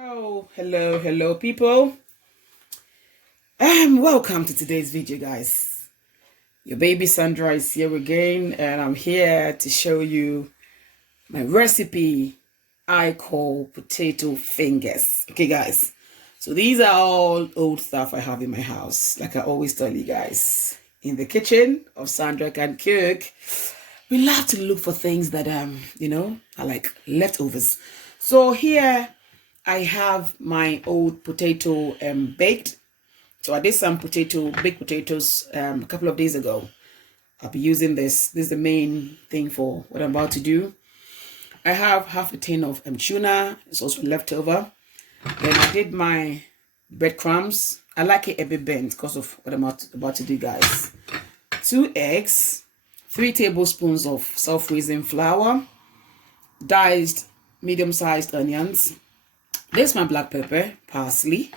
Hello, people. Welcome to today's video, guys. Your baby Sandra is here again, and I'm here to show you my recipe I call potato fingers. Okay, guys. So these are all old stuff I have in my house. Like I always tell you guys, in the kitchen of Sandra Can Cook, we love to look for things that are like leftovers. So here I have my old potato baked. So I did some baked potatoes a couple of days ago. I'll be using this. This is the main thing for what I'm about to do. I have half a tin of tuna. It's also leftover. Then I did my breadcrumbs. I like it a bit bent because of what I'm about to do, guys. 2 eggs, 3 tablespoons of self-raising flour, diced medium-sized onions. This is my black pepper, parsley,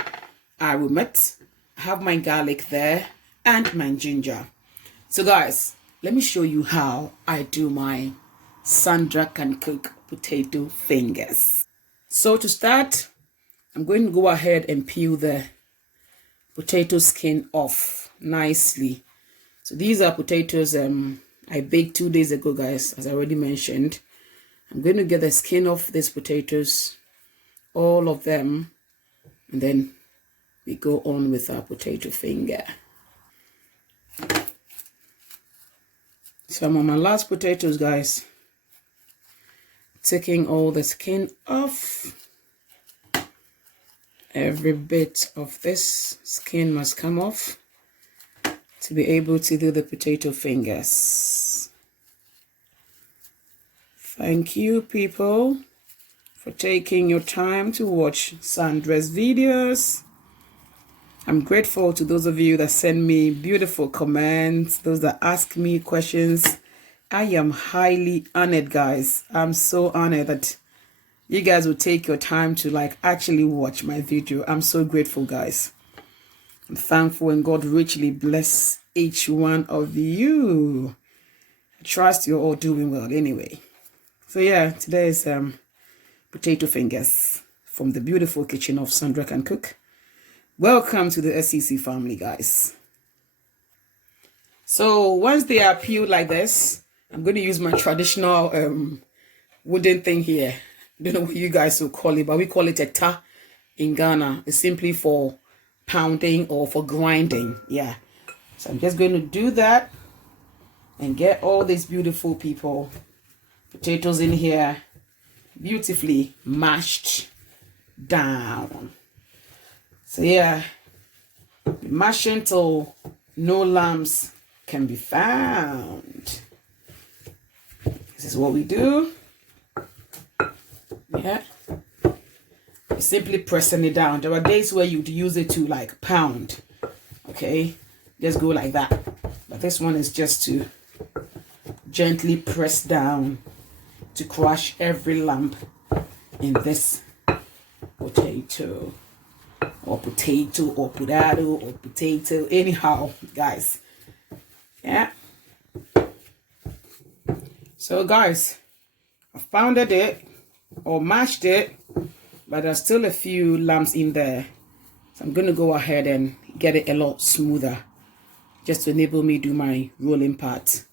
aromat. I have my garlic there and my ginger. So guys, let me show you how I do my Sandra Can Cook potato fingers. So to start, I'm going to go ahead and peel the potato skin off nicely. So these are potatoes I baked 2 days ago, guys, as I already mentioned. I'm going to get the skin off these potatoes, all of them, and then we go on with our potato finger. So I'm on my last potatoes, guys. Taking all the skin off. Every bit of this skin must come off to be able to do the potato fingers. Thank you, people, for taking your time to watch Sandra's videos. I'm grateful to those of you that send me beautiful comments, those that ask me questions. I am highly honored, guys. I'm so honored that you guys will take your time to actually watch my video. I'm so grateful, guys. I'm thankful, and God richly bless each one of you. I trust you're all doing well anyway. So yeah, today is potato fingers from the beautiful kitchen of Sandra Can Cook. Welcome to the SEC family, guys. So once they are peeled like this, I'm going to use my traditional wooden thing here. I don't know what you guys will call it, but we call it a ta in Ghana. It's simply for pounding or for grinding. Yeah. So I'm just going to do that and get all these beautiful potatoes in here, beautifully mashed down. So yeah, mash until no lumps can be found. This is what we do. Yeah, you're simply pressing it down. There are days where you'd use it to pound. Okay, just go like that. But this one is just to gently press down to crush every lump in this potato. Or potato, or potato, or potato, anyhow, guys. Yeah. So, guys, I've pounded it or mashed it, but there's still a few lumps in there. So I'm going to go ahead and get it a lot smoother, just to enable me do my rolling part.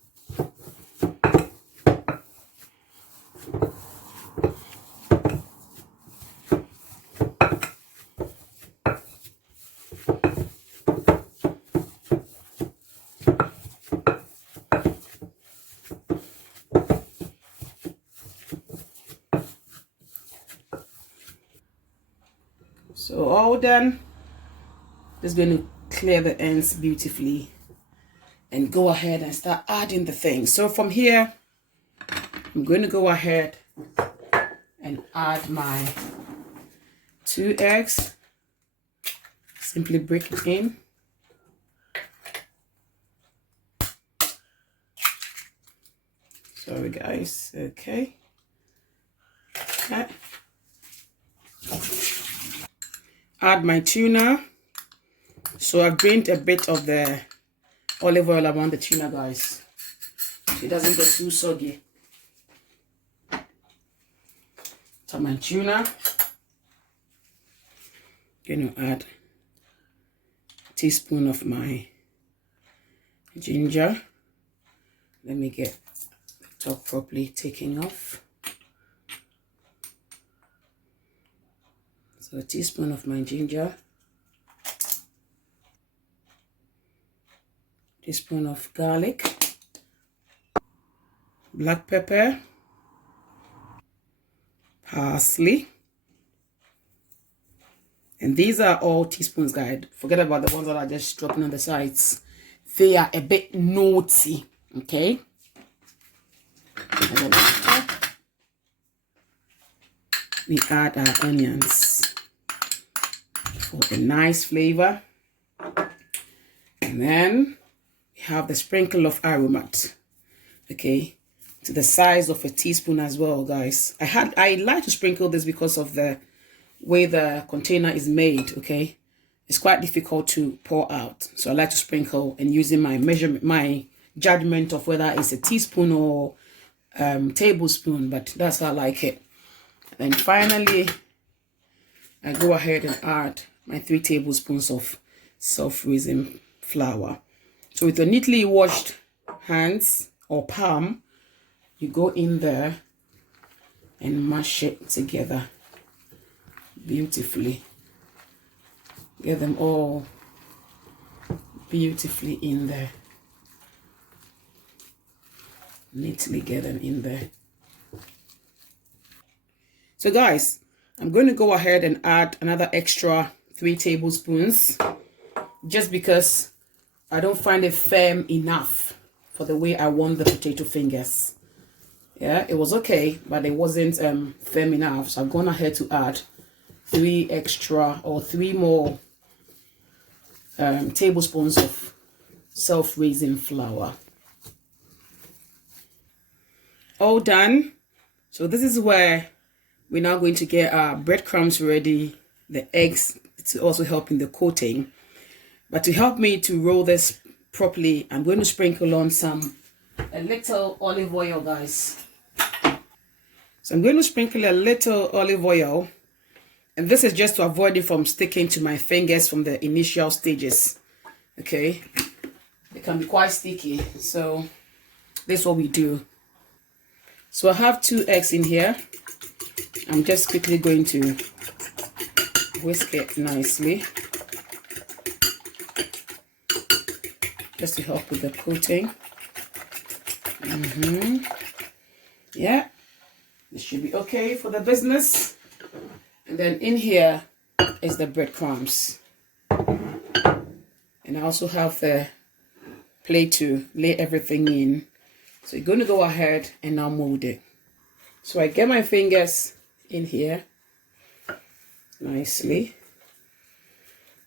So all done. Just going to clear the ends beautifully and go ahead and start adding the things. So from here, I'm going to go ahead and add my 2 eggs. Simply break it in. Sorry, guys. Okay. Add my tuna. So I've drained a bit of the olive oil around the tuna, guys, so it doesn't get too soggy. So my tuna. going to add a teaspoon of my ginger. Let me get the top properly taken off. So a teaspoon of my ginger, teaspoon of garlic, black pepper, parsley, and these are all teaspoons, guys. Forget about the ones that are just dropping on the sides. They are a bit naughty, okay? And then after, we add our onions for a nice flavor. And then we have the sprinkle of aromat, okay, to the size of a teaspoon as well, guys. I like to sprinkle this because of the way the container is made, okay. It's quite difficult to pour out, so I like to sprinkle and using my measurement, my judgment of whether it's a teaspoon or tablespoon, but that's how I like it. And finally, I go ahead and add my 3 tablespoons of self-raising flour. So with your neatly washed hands or palm, you go in there and mash it together beautifully. Get them all beautifully in there. Neatly get them in there. So guys, I'm going to go ahead and add another extra 3 tablespoons just because I don't find it firm enough for the way I want the potato fingers. Yeah, it was okay, but it wasn't firm enough. So I've gone ahead to add 3 extra or 3 more tablespoons of self-raising flour. All done. So this is where we're now going to get our breadcrumbs ready, the eggs to also help in the coating. But to help me to roll this properly, I'm going to sprinkle on a little olive oil, guys. So I'm going to sprinkle a little olive oil, and this is just to avoid it from sticking to my fingers from the initial stages. Okay, it can be quite sticky, so this is what we do. So I have 2 eggs in here. I'm just quickly going to whisk it nicely just to help with the coating. Yeah, this should be okay for the business. And then in here is the breadcrumbs. And I also have the plate to lay everything in. So you're going to go ahead and now mold it. So I get my fingers in here nicely.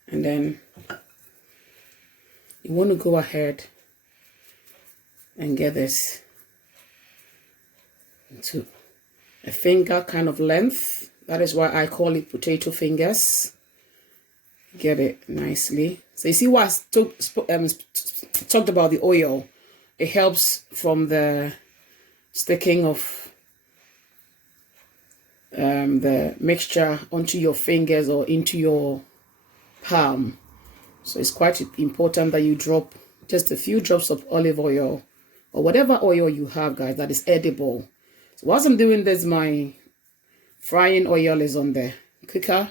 And then you want to go ahead and get this to a finger kind of length. That is why I call it potato fingers. Get it nicely. So you see what I talked about the oil. It helps from the sticking of the mixture onto your fingers or into your palm. So it's quite important that you drop just a few drops of olive oil or whatever oil you have, guys, that is edible. So whilst I'm doing this, my frying oil is on the cooker,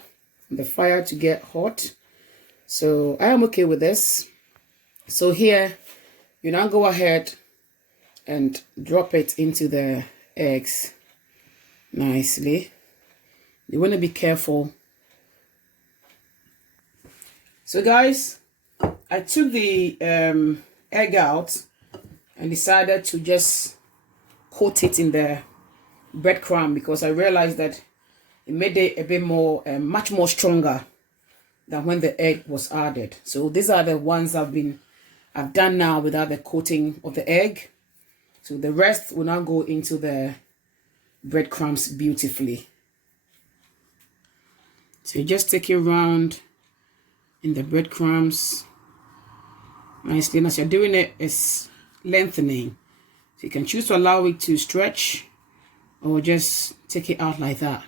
on the fire to get hot. So I am okay with this. So here, you now go ahead and drop it into the eggs nicely. You want to be careful. So guys, I took the egg out and decided to just coat it in the breadcrumb because I realized that it made it a bit more, much more stronger than when the egg was added. So these are the ones I've done now without the coating of the egg. So the rest will now go into the breadcrumbs beautifully. So you just take it around in the breadcrumbs nicely. And as you're doing it, it's lengthening. So you can choose to allow it to stretch or just take it out like that.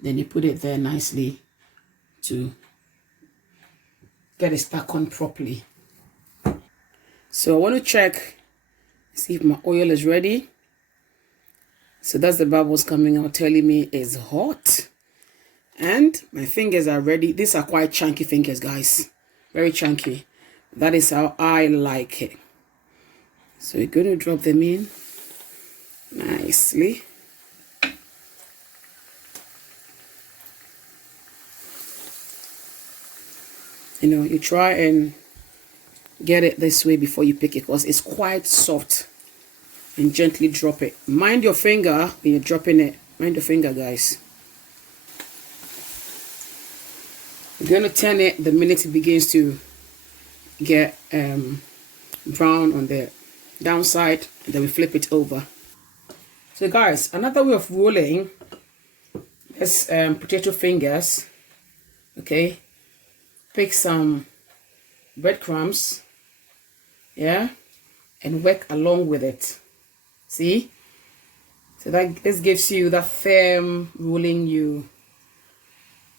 Then you put it there nicely, to get it stuck on properly. So I want to check, see if my oil is ready. So that's the bubbles coming out telling me it's hot. And my fingers are ready. These are quite chunky fingers, guys. Very chunky. That is how I like it. So you're going to drop them in nicely. You know, you try and get it this way before you pick it, because it's quite soft. And gently drop it. Mind your finger when you're dropping it. Mind your finger, guys. You're going to turn it the minute it begins to get brown on the downside, and then we flip it over. So guys, another way of rolling is potato fingers. Okay, pick some breadcrumbs, yeah, and work along with it. See, so that this gives you that firm rolling you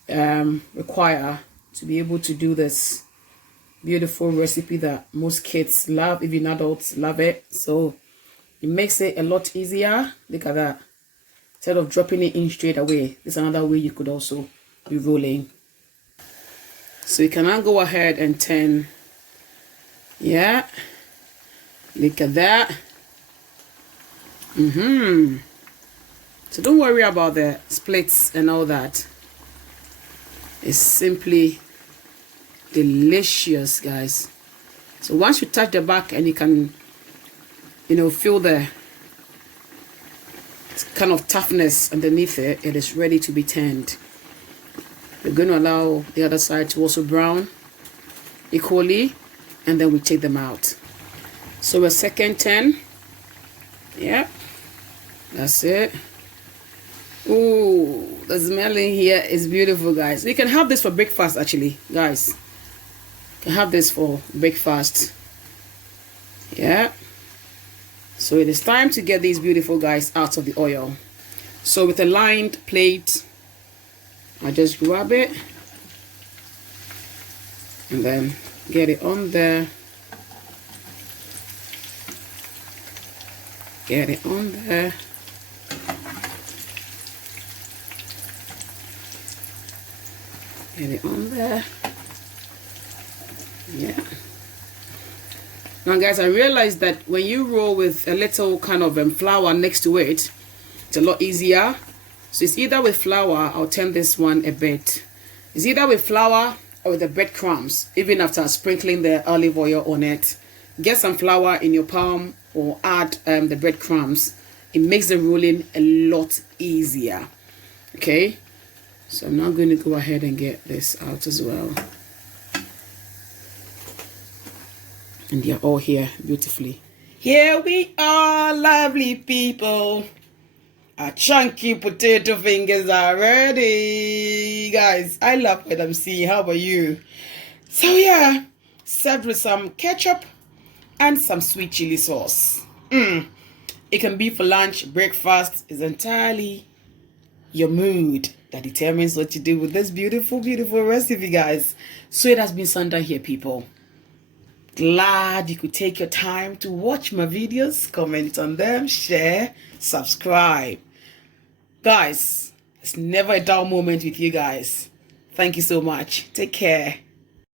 require to be able to do this beautiful recipe that most kids love, even adults love it. So it makes it a lot easier. Look at that. Instead of dropping it in straight away, there's another way you could also be rolling. So you can now go ahead and turn. Yeah, look at that. So don't worry about the splits and all that. It's simply delicious, guys. So once you touch the back and you can, you know, feel the kind of toughness underneath it, it is ready to be turned. We're going to allow the other side to also brown equally, and then we take them out. So a second turn. Yeah, that's it. Ooh, the smelling here is beautiful, guys. We can have this for breakfast, actually, guys. You can have this for breakfast. Yeah. So it is time to get these beautiful guys out of the oil. So with a lined plate, I just grab it and then get it on there. Get it on there. Get it on there. Yeah. Now guys, I realized that when you roll with a little kind of flour next to it, it's a lot easier. So it's either with flour, I'll turn this one a bit. It's either with flour or with the breadcrumbs, even after sprinkling the olive oil on it. Get some flour in your palm or add the breadcrumbs. It makes the rolling a lot easier. Okay, so I'm now going to go ahead and get this out as well. And they're all here beautifully. Here we are, lovely people. Our chunky potato fingers are ready. Guys, I love what I'm seeing. How about you? So yeah, served with some ketchup and some sweet chili sauce. It can be for lunch, breakfast. It's entirely your mood that determines what you do with this beautiful, beautiful recipe, guys. So it has been Sandra here, people. Glad you could take your time to watch my videos, comment on them, share, subscribe. Guys, it's never a dull moment with you guys. Thank you so much. Take care.